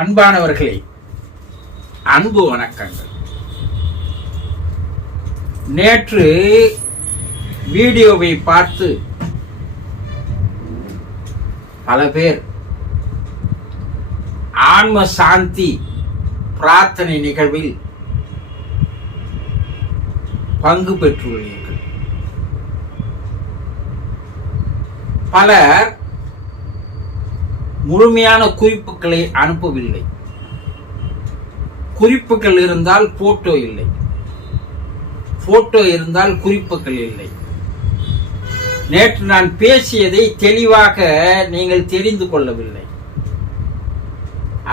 அன்பானவர்களே, அன்பு வணக்கங்கள். நேற்று வீடியோவை பார்த்து பல பேர் ஆன்ம சாந்தி பிரார்த்தனை நிகழ்வில் பங்கு பெற்றுள்ளீர்கள். பலர் முழுமையான குறிப்புகளை அனுப்பவில்லை. குறிப்புகள் இருந்தால் போட்டோ இல்லை, போட்டோ இருந்தால் குறிப்புகள் இல்லை. நேற்று நான் பேசியதை தெளிவாக நீங்கள் தெரிந்து கொள்ளவில்லை.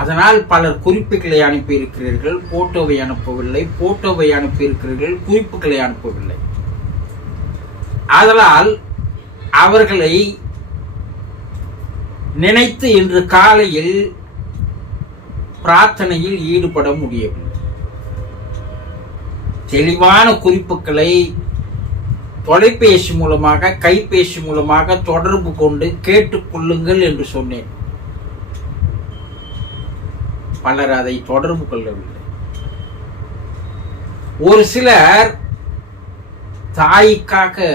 அதனால் பலர் குறிப்புகளை அனுப்பியிருக்கிறீர்கள், போட்டோவை அனுப்பவில்லை. போட்டோவை அனுப்பியிருக்கிறீர்கள், குறிப்புகளை அனுப்பவில்லை. அதனால் அவர்களை நினைத்து இன்று காலையில் பிரார்த்தனையில் ஈடுபட முடியவில்லை. தெளிவான குறிப்புகளை தொலைபேசி மூலமாக, கைபேசி மூலமாக தொடர்பு கொண்டு கேட்டுக்கொள்ளுங்கள் என்று சொன்னேன். பலர் அதை தொடர்பு கொள்ளவில்லை. ஒரு சிலர் தாய்க்காக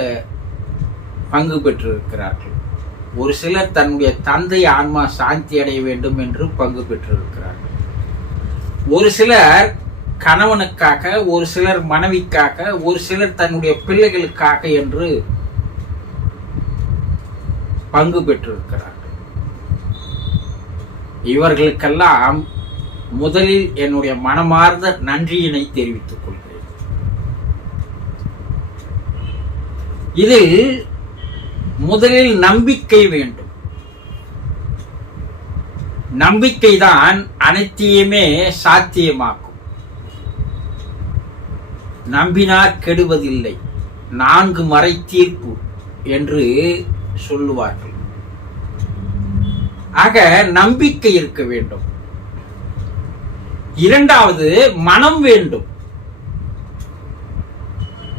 பங்கு பெற்றிருக்கிறார்கள். ஒரு சிலர் தன்னுடைய தந்தை ஆன்மா சாந்தி அடைய வேண்டும் என்று பங்கு பெற்றிருக்கிறார்கள். ஒரு சிலர் கணவனுக்காக, ஒரு சிலர் மனைவிக்காக, ஒரு சிலர் தன்னுடைய பிள்ளைகளுக்காக என்று பங்கு பெற்றிருக்கிறார்கள். இவர்களுக்கெல்லாம் முதலில் என்னுடைய மனமார்ந்த நன்றியினை தெரிவித்துக் கொள்கிறேன். இதில் முதலில் நம்பிக்கை வேண்டும். நம்பிக்கைதான் அனைத்தையுமே சாத்தியமாக்கும். நம்பினார் கெடுவதில்லை, 4 மறை தீர்ப்பு என்று சொல்லுவார்கள். ஆக நம்பிக்கை இருக்க வேண்டும். இரண்டாவது, மனம் வேண்டும்.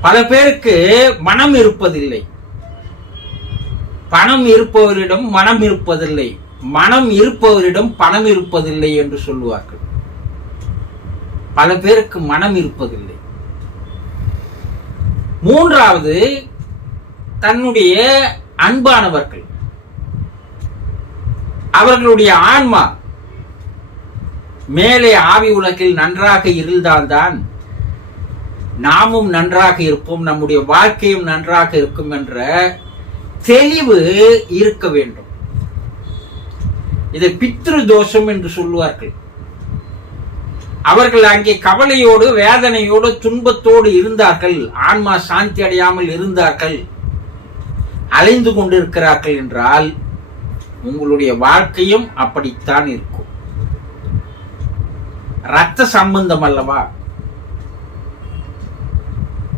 பல பேருக்கு மனம் இருப்பதில்லை. பணம் இருப்பவரிடம் மனம் இருப்பதில்லை, மனம் இருப்பவரிடம் பணம் இருப்பதில்லை என்று சொல்லுவார்கள். பல பேருக்கு மனம் இருப்பதில்லை. மூன்றாவது, தன்னுடைய அன்பானவர்கள், அவர்களுடைய ஆன்மா மேலே ஆவி உலகில் நன்றாக இருந்தால்தான் நாமும் நன்றாக இருப்போம், நம்முடைய வாழ்க்கையும் நன்றாக இருக்கும் என்ற தெளிவு இருக்க வேண்டும். இதை பித்ரு தோஷம் என்று சொல்லுவார்கள். அவர்கள் அங்கே கவலையோடு, வேதனையோடு, துன்பத்தோடு இருந்தார்கள், ஆன்மா சாந்தி அடையாமல் இருந்தார்கள், அலைந்து கொண்டிருக்கிறார்கள் என்றால் உங்களுடைய வாழ்க்கையும் அப்படித்தான் இருக்கும். இரத்த சம்பந்தம் அல்லவா?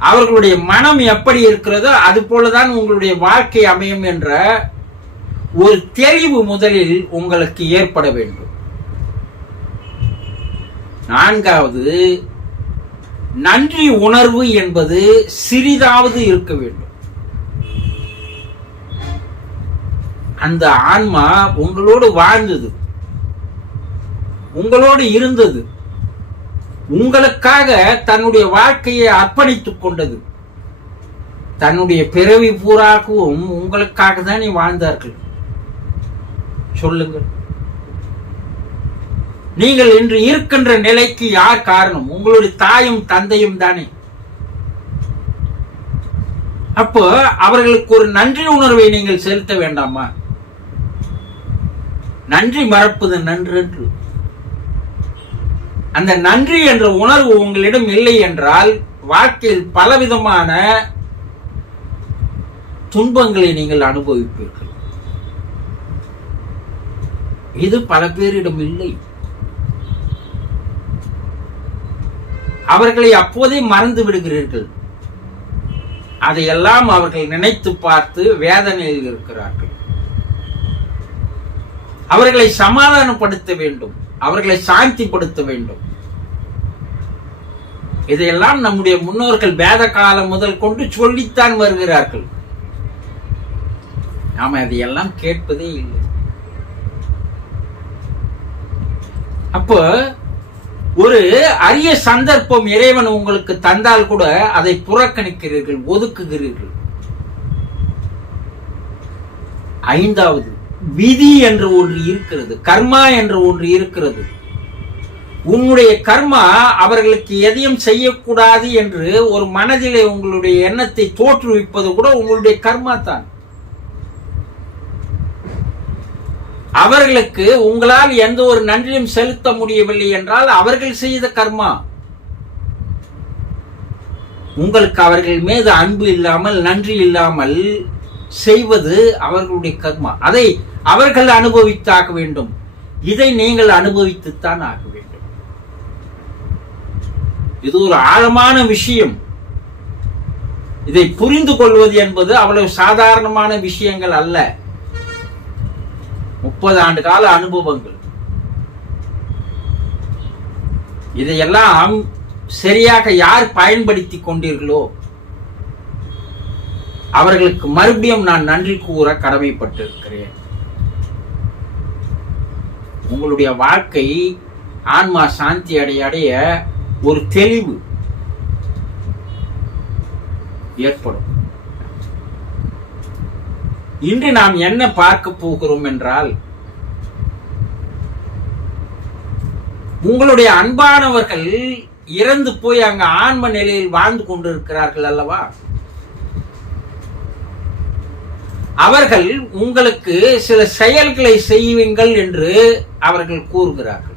அவர்களுடைய மனம் எப்படி இருக்கிறதோ அது போலதான் உங்களுடைய வாழ்க்கை அமையும் என்ற ஒரு தெளிவு முதலில் உங்களுக்கு ஏற்பட வேண்டும். நான்காவது, நன்றி உணர்வு என்பது சிறிதாவது இருக்க வேண்டும். அந்த ஆன்மா உங்களோடு வாழ்ந்தது, உங்களோடு இருந்தது, உங்களுக்காக தன்னுடைய வாழ்க்கையை அர்ப்பணித்துக் கொண்டது. தன்னுடைய பிறவி பூராகவும் உங்களுக்காக தானே வாழ்ந்தார்கள். சொல்லுங்கள், நீங்கள் இன்று இருக்கின்ற நிலைக்கு யார் காரணம்? உங்களுடைய தாயும் தந்தையும் தானே. அப்போ அவர்களுக்கு ஒரு நன்றி உணர்வை நீங்கள் செலுத்த வேண்டாமா? நன்றி மறப்பது நன்று என்று. அந்த நன்றி என்ற உணர்வு உங்களிடம் இல்லை என்றால் வாழ்க்கையில் பலவிதமான துன்பங்களை நீங்கள் அனுபவிப்பீர்கள். இது பல பேரிடம் இல்லை. அவர்களை அப்போதே மறந்து விடுகிறீர்கள். அதையெல்லாம் அவர்கள் நினைத்து பார்த்து வேதனையில் இருக்கிறார்கள். அவர்களை சமாதானப்படுத்த வேண்டும், அவர்களை சாந்திப்படுத்த வேண்டும். இதையெல்லாம் நம்முடைய முன்னோர்கள் வேத காலம் முதல் கொண்டு சொல்லித்தான் வருகிறார்கள். நாம அதையெல்லாம் கேட்பதே இல்லை. அப்போ ஒரு அரிய சந்தர்ப்பம் இறைவன் உங்களுக்கு தந்தால் கூட அதை புறக்கணிக்கிறீர்கள், ஒதுக்குகிறீர்கள். ஐந்தாவது, விதி என்று ஒன்று இருக்கிறது, கர்மா என்று ஒன்று இருக்கிறது. உன்னுடைய கர்மா அவர்களுக்கு எதையும் செய்யக்கூடாது என்று ஒரு மனதிலே உங்களுடைய எண்ணத்தை தோற்றுவிப்பது கூட உங்களுடைய கர்மா தான். அவர்களுக்கு உங்களால் எந்த ஒரு நன்றியும் செலுத்த முடியவில்லை என்றால் அவர்கள் செய்த கர்மா. உங்களுக்கு அவர்கள் மீது அன்பு இல்லாமல், நன்றி இல்லாமல் செய்வது அவர்களுடைய கர்மா. அதை அவர்கள் அனுபவித்தாக வேண்டும். இதை நீங்கள் அனுபவித்துத்தான் ஆக வேண்டும். இது ஒரு ஆழமான விஷயம். இதை புரிந்து கொள்வது என்பது அவ்வளவு சாதாரணமான விஷயங்கள் அல்ல. 30 ஆண்டு கால அனுபவங்கள். இதையெல்லாம் சரியாக யார் பயன்படுத்தி கொண்டீர்களோ அவர்களுக்கு மறுபடியும் நான் நன்றி கூற கடமைப்பட்டிருக்கிறேன். உங்களுடைய வாழ்க்கை ஆன்மா சாந்தி அடைய ஒரு தெளிவு ஏற்படும். இன்று நாம் என்ன பார்க்க போகிறோம் என்றால், உங்களுடைய அன்பானவர்கள் இறந்து போய் அங்க ஆன்ம நிலையில் வாழ்ந்து கொண்டிருக்கிறார்கள் அல்லவா? அவர்கள் உங்களுக்கு சில செயல்களை செய்வீங்கள் என்று அவர்கள் கூறுகிறார்கள்.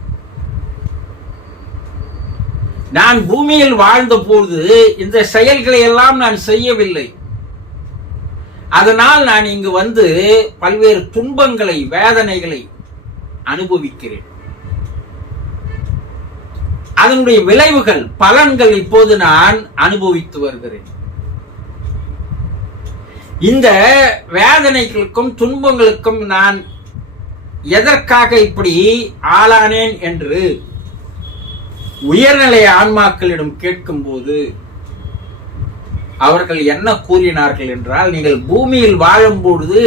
நான் பூமியில் வாழ்ந்த போது இந்த செயல்களை எல்லாம் நான் செய்யவில்லை. அதனால் நான் இங்கு வந்து பல்வேறு துன்பங்களை, வேதனைகளை அனுபவிக்கிறேன். அதனுடைய விளைவுகள், பலன்கள் இப்போது நான் அனுபவித்து வருகிறேன். இந்த வேதனைகளுக்கும் துன்பங்களுக்கும் நான் எதற்காக இப்படி ஆளானேன் என்று உயர்நிலை ஆன்மாக்களிடம் கேட்கும் போது அவர்கள் என்ன கூறினார்கள் என்றால், நீங்கள் பூமியில் வாழும்பொழுது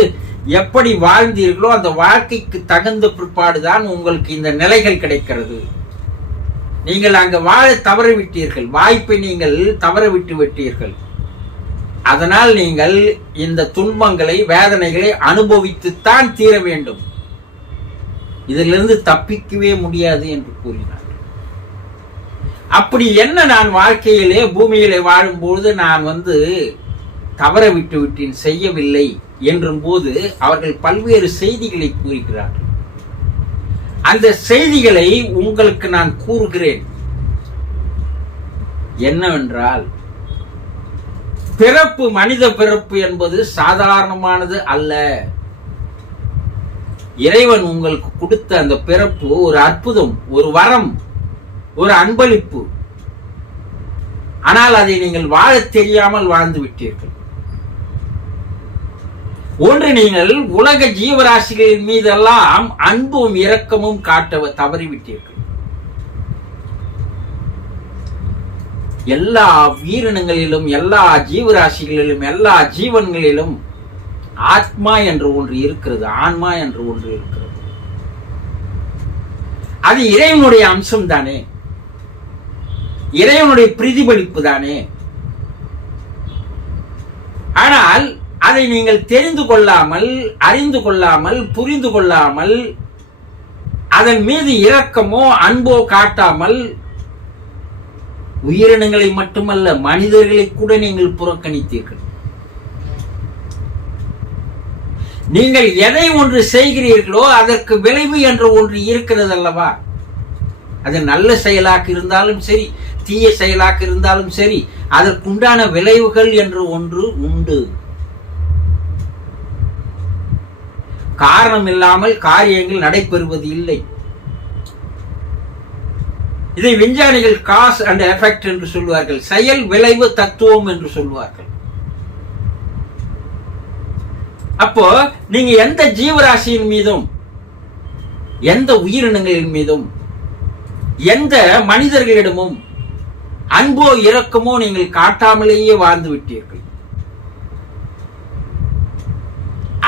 எப்படி வாழ்ந்தீர்களோ அந்த வாழ்க்கைக்கு தகுந்த பிற்பாடுதான் உங்களுக்கு இந்த நிலைகள் கிடைக்கிறது. நீங்கள் அங்கு வாழ தவறிவிட்டீர்கள், வாய்ப்பை நீங்கள் தவறவிட்டு விட்டீர்கள். அதனால் நீங்கள் இந்த துன்பங்களை, வேதனைகளை அனுபவித்துத்தான் தீர வேண்டும். இதிலிருந்து தப்பிக்கவே முடியாது என்று கூறினார். அப்படி என்ன நான் வாழ்க்கையிலே பூமியிலே வாழும்போது நான் வந்து தவற விட்டு விட்டேன், செய்யவில்லை என்றும் போது அவர்கள் பல்வேறு செய்திகளை கூறுகிறார்கள். அந்த செய்திகளை உங்களுக்கு நான் கூறுகிறேன். என்னவென்றால், பிறப்பு, மனித பிறப்பு என்பது சாதாரணமானது அல்ல. இறைவன் உங்களுக்கு கொடுத்த அந்த பிறப்பு ஒரு அற்புதம், ஒரு வரம், ஒரு அன்பளிப்பு. ஆனால் அதை நீங்கள் வாழ தெரியாமல் வாழ்ந்து விட்டீர்கள். ஒன்று, நீங்கள் உலக ஜீவராசிகளின் மீதெல்லாம் அன்பும் இரக்கமும் காட்ட தவறிவிட்டீர்கள். எல்லா உயிரினங்களிலும், எல்லா ஜீவராசிகளிலும், எல்லா ஜீவன்களிலும் ஆத்மா என்று ஒன்று இருக்கிறது, ஆன்மா என்று ஒன்று இருக்கிறது. அது இறைவனுடைய அம்சம் தானே, இறைவனுடைய பிரதிபலிப்பு தானே. ஆனால் அதை நீங்கள் தெரிந்து கொள்ளாமல், அறிந்து கொள்ளாமல், புரிந்து கொள்ளாமல், அதன் மீது இரக்கமோ அன்போ காட்டாமல், உயிரினங்களை மட்டுமல்ல மனிதர்களை கூட நீங்கள் புறக்கணித்தீர்கள். நீங்கள் எதை ஒன்று செய்கிறீர்களோ அதற்கு விளைவு என்று ஒன்று இருக்கிறது அல்லவா? அது நல்ல செயலாக இருந்தாலும் சரி, தீய செயலாக இருந்தாலும் சரி, அதற்குண்டான விளைவுகள் என்று ஒன்று உண்டு. காரணம் இல்லாமல் காரியங்கள் நடைபெறுவது இல்லை. இதை விஞ்ஞானிகள் காஸ் அண்ட் எஃபெக்ட் என்று சொல்வார்கள், செயல் விளைவு தத்துவம் என்று சொல்வார்கள். அப்போ நீங்க எந்த ஜீவராசியின் மீதும், எந்த உயிரினங்களின் மீதும், எந்த மனிதர்களிடமும் அன்போ இரக்கமோ நீங்கள் காட்டாமலேயே வாழ்ந்து விட்டீர்கள்.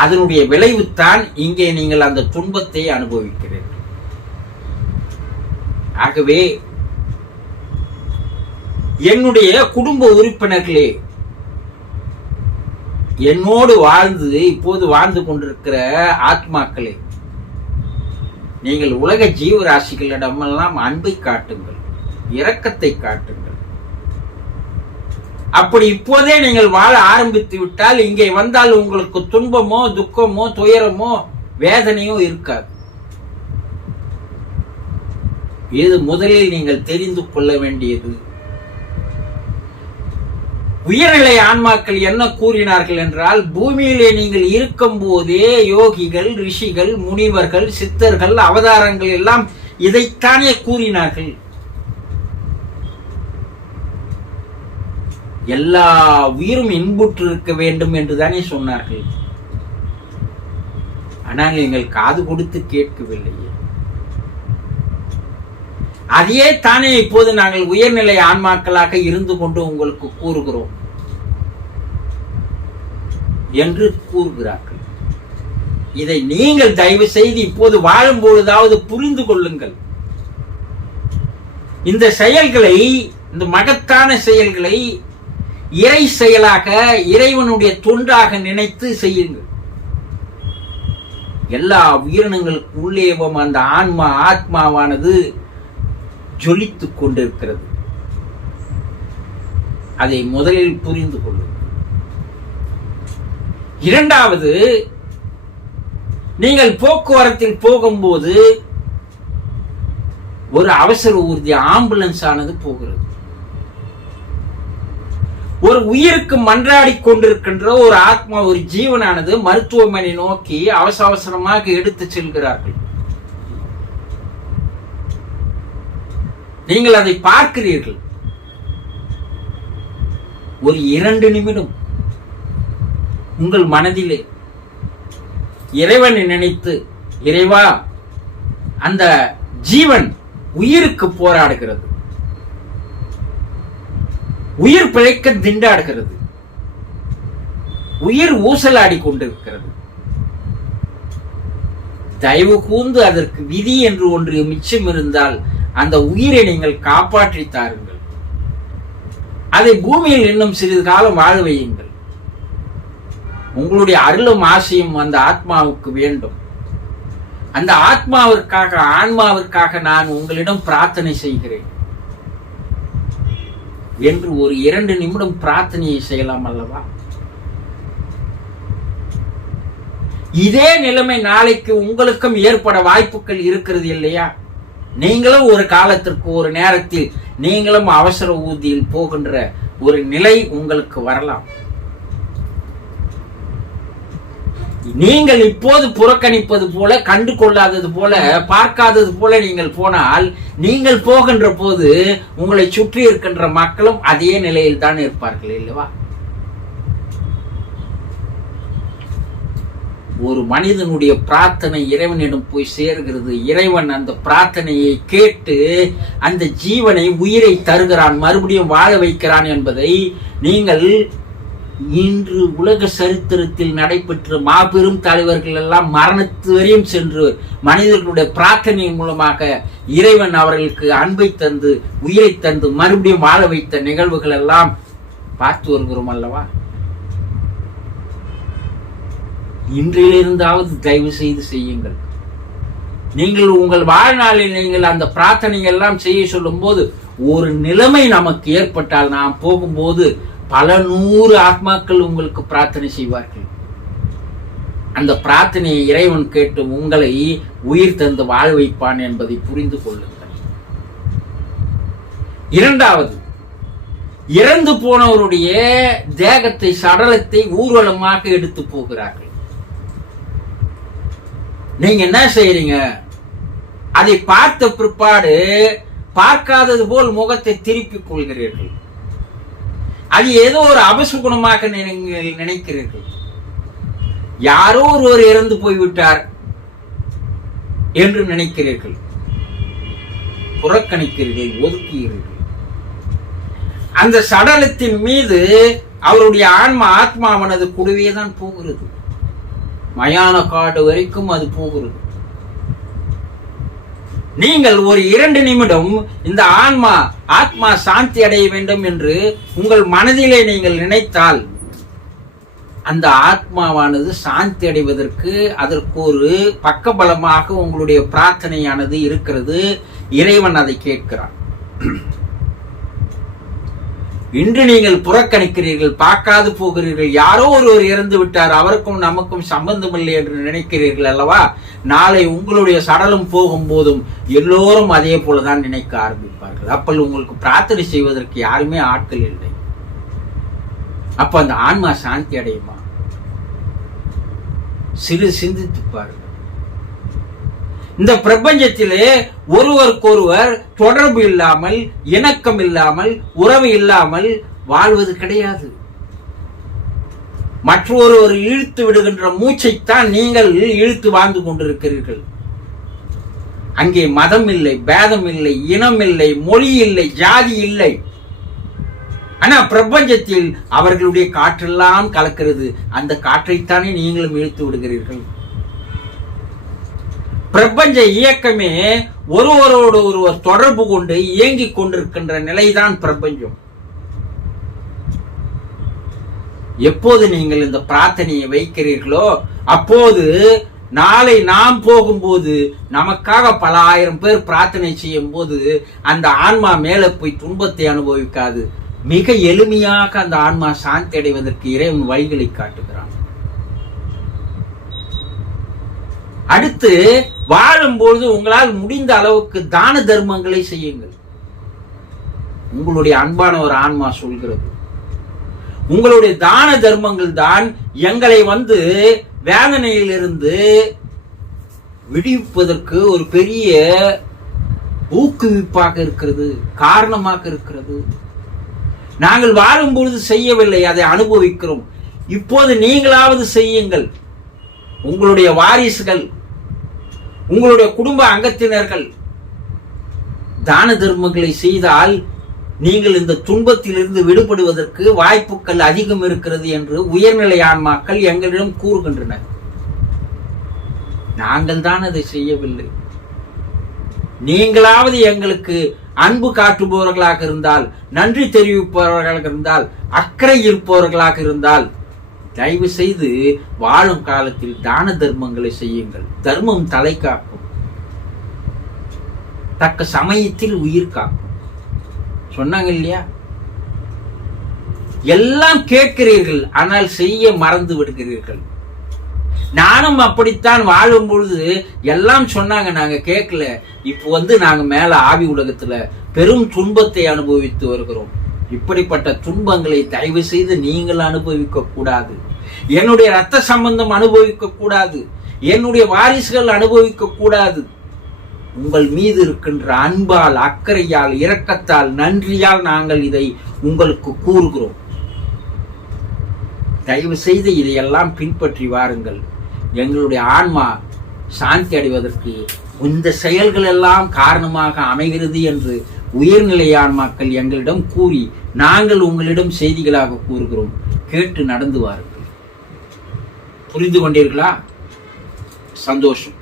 அதனுடைய விளைவுத்தான் இங்கே நீங்கள் அந்த துன்பத்தை அனுபவிக்கிறீர்கள். ஆகவே என்னுடைய குடும்ப உறுப்பினர்களே, என்னோடு வாழ்ந்து இப்போது வாழ்ந்து கொண்டிருக்கிற ஆத்மாக்களே, நீங்கள் உலக ஜீவராசிகளிடமெல்லாம் அன்பை காட்டுங்கள், இரக்கத்தை காட்டுங்கள். அப்படி இப்போதே நீங்கள் வாழ ஆரம்பித்து விட்டால் இங்கே வந்தால் உங்களுக்கு துன்பமோ துக்கமோ துயரமோ வேதனையோ இருக்காது. இது முதலில் நீங்கள் தெரிந்து கொள்ள வேண்டியது. உயர்நிலை ஆன்மாக்கள் என்ன கூறினார்கள் என்றால், பூமியிலே நீங்கள் இருக்கும் போதே யோகிகள், ரிஷிகள், முனிவர்கள், சித்தர்கள், அவதாரங்கள் எல்லாம் இதைத்தானே கூறினார்கள். எல்லா உயிரும் இன்புற்று இருக்க வேண்டும் என்றுதானே சொன்னார்கள். ஆனால் நீங்கள் காது கொடுத்து கேட்கவில்லையே. அதையே தானே இப்போது நாங்கள் உயர்நிலை ஆன்மாக்களாக இருந்து கொண்டு உங்களுக்கு கூறுகிறோம் என்று கூறுகிறார்கள். இதை நீங்கள் தயவு செய்து இப்போது வாழும் பொழுதாவது புரிந்து கொள்ளுங்கள். இந்த செயல்களை, இந்த மகத்தான செயல்களை இறை செயலாக, இறைவனுடைய தொண்டாக நினைத்து செய்யுங்கள். எல்லா உயிரினங்களுக்கு உள்ளேவும் அந்த ஆத்மாவானது ஜொலித்துக் கொண்டிருக்கிறது. அதை முதலில் புரிந்து கொள்ளுங்கள். இரண்டாவது, நீங்கள் போக்குவரத்தில் போகும்போது ஒரு அவசர ஊர்தி ஆம்புலன்ஸ் ஆனது போகிறது. ஒரு உயிருக்கு மன்றாடி கொண்டிருக்கின்ற ஒரு ஆத்மா, ஒரு ஜீவனானது மருத்துவமனை நோக்கி அவசரமாக எடுத்து செல்கிறார்கள். நீங்கள் அதை பார்க்கிறீர்கள். ஒரு 2 நிமிடம் உங்கள் மனதிலே இறைவனை நினைத்து, இறைவா, அந்த ஜீவன் உயிருக்கு போராடுகிறது, உயிர் பிழைக்க திண்டாடுகிறது, உயிர் ஊசலாடி கொண்டிருக்கிறது. தயவு கூர்ந்து அதற்கு விதி என்று ஒன்று மிச்சம் இருந்தால் அந்த உயிரை நீங்கள் காப்பாற்றி தாருங்கள். அதை பூமியில் இன்னும் சிறிது காலம் வாழ வையுங்கள். உங்களுடைய அருளும் ஆசையும் அந்த ஆத்மாவுக்கு வேண்டும். அந்த ஆத்மாவிற்காக, ஆன்மாவிற்காக நான் உங்களிடம் பிரார்த்தனை செய்கிறேன் என்று ஒரு 2 நிமிடம் பிரார்த்தனையை செய்யலாம் அல்லவா? இதே நிலைமை நாளைக்கு உங்களுக்கும் ஏற்பட வாய்ப்புகள் இருக்கிறது இல்லையா? நீங்களும் ஒரு காலத்திற்கு, ஒரு நேரத்தில் நீங்களும் அவசர ஊர்தியில் போகின்ற ஒரு நிலை உங்களுக்கு வரலாம். நீங்கள் இப்போது புறக்கணிப்பது போல, கண்டு கொள்ளாதது போல, பார்க்காதது போல நீங்கள் போனால், நீங்கள் போகின்ற போது உங்களை சுற்றி இருக்கின்ற மக்களும் அதே நிலையில் தான் இருப்பார்கள் இல்லவா? ஒரு மனிதனுடைய பிரார்த்தனை இறைவனிடம் போய் சேர்கிறது. இறைவன் அந்த பிரார்த்தனையை கேட்டு அந்த ஜீவனை, உயிரை தருகிறான், மறுபடியும் வாழ வைக்கிறான் என்பதை நீங்கள் இன்று உலக சரித்திரத்தில் நடைபெற்ற மாபெரும் தலைவர்கள் எல்லாம் மரணத்து வரையும் சென்று மனிதர்களுடைய பிரார்த்தனையின் மூலமாக இறைவன் அவர்களுக்கு அன்பை தந்து, உயிரை தந்து, மறுபடியும் வாழ வைத்த நிகழ்வுகள் எல்லாம் பார்த்து வருகிறோம் அல்லவா? இன்றிலிருந்தாவது தயவு செய்து செய்யுங்கள். நீங்கள் உங்கள் வாழ்நாளில் நீங்கள் அந்த பிரார்த்தனை எல்லாம் செய்ய சொல்லும் போது ஒரு நிலைமை நமக்கு ஏற்பட்டால், நாம் போகும்போது பல 100 ஆத்மாக்கள் உங்களுக்கு பிரார்த்தனை செய்வார்கள். அந்த பிரார்த்தனையை இறைவன் கேட்டு உங்களை உயிர் தந்து வாழ வைப்பான் என்பதை புரிந்து கொள்ளுங்கள். இரண்டாவது, இறந்து போனவருடைய தேகத்தை, சடலத்தை ஊர்வலமாக எடுத்து போகிறார்கள். நீங்க என்ன செய்யறீங்க? அதை பார்த்த பிற்பாடு பார்க்காதது போல் முகத்தை திருப்பிக் கொள்கிறீர்கள். அது ஏதோ ஒரு அபசுகுணமாக நினைக்கிறீர்கள். யாரோ ஒருவர் இறந்து போய்விட்டார் என்று நினைக்கிறீர்கள், புறக்கணிக்கிறீர்கள், ஒதுக்குகிறீர்கள். அந்த சடலத்தின் மீது அவருடைய ஆத்மாவானது கூடவே தான் போகிறது. மயான காடு வரைக்கும் அது போகிறது. நீங்கள் ஒரு 2 நிமிடம் இந்த ஆத்மா சாந்தி அடைய வேண்டும் என்று உங்கள் மனதிலே நீங்கள் நினைத்தால் அந்த ஆத்மாவானது சாந்தி அடைவதற்கு அதற்கு ஒரு பக்கபலமாக உங்களுடைய பிரார்த்தனையானது இருக்கிறது. இறைவன் அதை கேட்கிறான். இன்று நீங்கள் புறக்கணிக்கிறீர்கள், பார்க்காது போகிறீர்கள். யாரோ ஒருவர் இறந்து விட்டார், அவருக்கும் நமக்கும் சம்பந்தம் இல்லை என்று நினைக்கிறீர்கள் அல்லவா? நாளை உங்களுடைய சடலம் போகும் போதும் எல்லோரும் அதே போலதான் நினைக்க ஆரம்பிப்பார்கள். அப்போ உங்களுக்கு பிரார்த்தனை செய்வதற்கு யாருமே ஆட்கள் இல்லை. அப்ப அந்த ஆன்மா சாந்தி அடையுமா? சிந்தித்து பாருங்கள். இந்த பிரபஞ்சத்திலே ஒருவருக்கொருவர் தொடர்பு இல்லாமல், இணக்கம் இல்லாமல், உறவு இல்லாமல் வாழ்வது கிடையாது. மற்றொருவர் இழுத்து விடுகின்ற மூச்சைத்தான் நீங்கள் இழுத்து வாழ்ந்து கொண்டிருக்கிறீர்கள். அங்கே மதம் இல்லை, பேதம் இல்லை, இனம் இல்லை, மொழி இல்லை, ஜாதி இல்லை. ஆனா பிரபஞ்சத்தில் அவர்களுடைய காற்றெல்லாம் கலக்கிறது. அந்த காற்றைத்தானே நீங்களும் இழுத்து விடுகிறீர்கள். பிரபஞ்ச இயக்கமே ஒருவரோடு ஒருவர் தொடர்பு கொண்டு இயங்கிக் கொண்டிருக்கின்ற நிலைதான் பிரபஞ்சம். எப்போது நீங்கள் இந்த பிரார்த்தனையை வைக்கிறீர்களோ அப்போது நாளை நாம் போகும்போது நமக்காக பல ஆயிரம் பேர் பிரார்த்தனை செய்யும் போது அந்த ஆன்மா மேல போய் துன்பத்தை அனுபவிக்காது. மிக எளிமையாக அந்த ஆன்மா சாந்தி அடைவதற்கு இறைவன் வழிகளை காட்டுகிறான். அடுத்து வாழும்பொழுது உங்களால் முடிந்த அளவுக்கு தான தர்மங்களை செய்யுங்கள். உங்களுடைய அன்பான ஒரு ஆன்மா சொல்கிறது, உங்களுடைய தான தர்மங்கள் தான் எங்களை வேதனையிலிருந்து விடுவிப்பதற்கு ஒரு பெரிய ஊக்குவிப்பாக இருக்கிறது, காரணமாக இருக்கிறது. நாங்கள் வாழும்பொழுது செய்யவில்லை, அதை அனுபவிக்கிறோம். இப்போது நீங்களாவது செய்யுங்கள். உங்களுடைய வாரிசுகள், உங்களுடைய குடும்ப அங்கத்தினர்கள் தான தர்மங்களை செய்தால் நீங்கள் இந்த துன்பத்திலிருந்து விடுபடுவதற்கு வாய்ப்புகள் அதிகம் இருக்கிறது என்று உயர்நிலை ஆன்மாக்கள் எங்களிடம் கூறுகின்றனர். நாங்கள் தான் அதை செய்யவில்லை. நீங்களாவது எங்களுக்கு அன்பு காட்டுபவர்களாக இருந்தால், நன்றி தெரிவிப்பவர்களாக இருந்தால், அக்கறை இருப்பவர்களாக இருந்தால் தயவு செய்து வாழும் காலத்தில் தான தர்மங்களை செய்யுங்கள். தர்மம் தலை காக்கும், தக்க சமயத்தில் உயிர் காக்கும். சொன்னாங்க இல்லையா? எல்லாம் கேட்கிறீர்கள், ஆனால் செய்ய மறந்து விடுகிறீர்கள். நானும் அப்படித்தான் வாழும் பொழுது எல்லாம் சொன்னாங்க, நாங்க கேட்கல. இப்போ நாங்க மேல ஆவி உலகத்துல பெரும் துன்பத்தை அனுபவித்து வருகிறோம். இப்படிப்பட்ட துன்பங்களை தயவு செய்து நீங்கள் அனுபவிக்க கூடாது. என்னுடைய ரத்த சம்பந்தம் அனுபவிக்க கூடாது. என்னுடைய வாரிசுகள் அனுபவிக்க கூடாது. உங்கள் மீது இருக்கின்ற அன்பால், அக்கறையால், இரக்கத்தால், நன்றியால் நாங்கள் இதை உங்களுக்கு கூறுகிறோம். தயவு செய்து இதையெல்லாம் பின்பற்றி வாருங்கள். எங்களுடைய ஆன்மா சாந்தி அடைவதற்கு இந்த செயல்கள் எல்லாம் காரணமாக அமைகிறது என்று உயர்நிலை ஆன்மாக்கள் எங்களிடம் கூறி நாங்கள் உங்களிடம் செய்திகளாக கூறுகிறோம். கேட்டு நடந்து வாருங்கள். புரிந்து கொண்டீர்களா? சந்தோஷம்.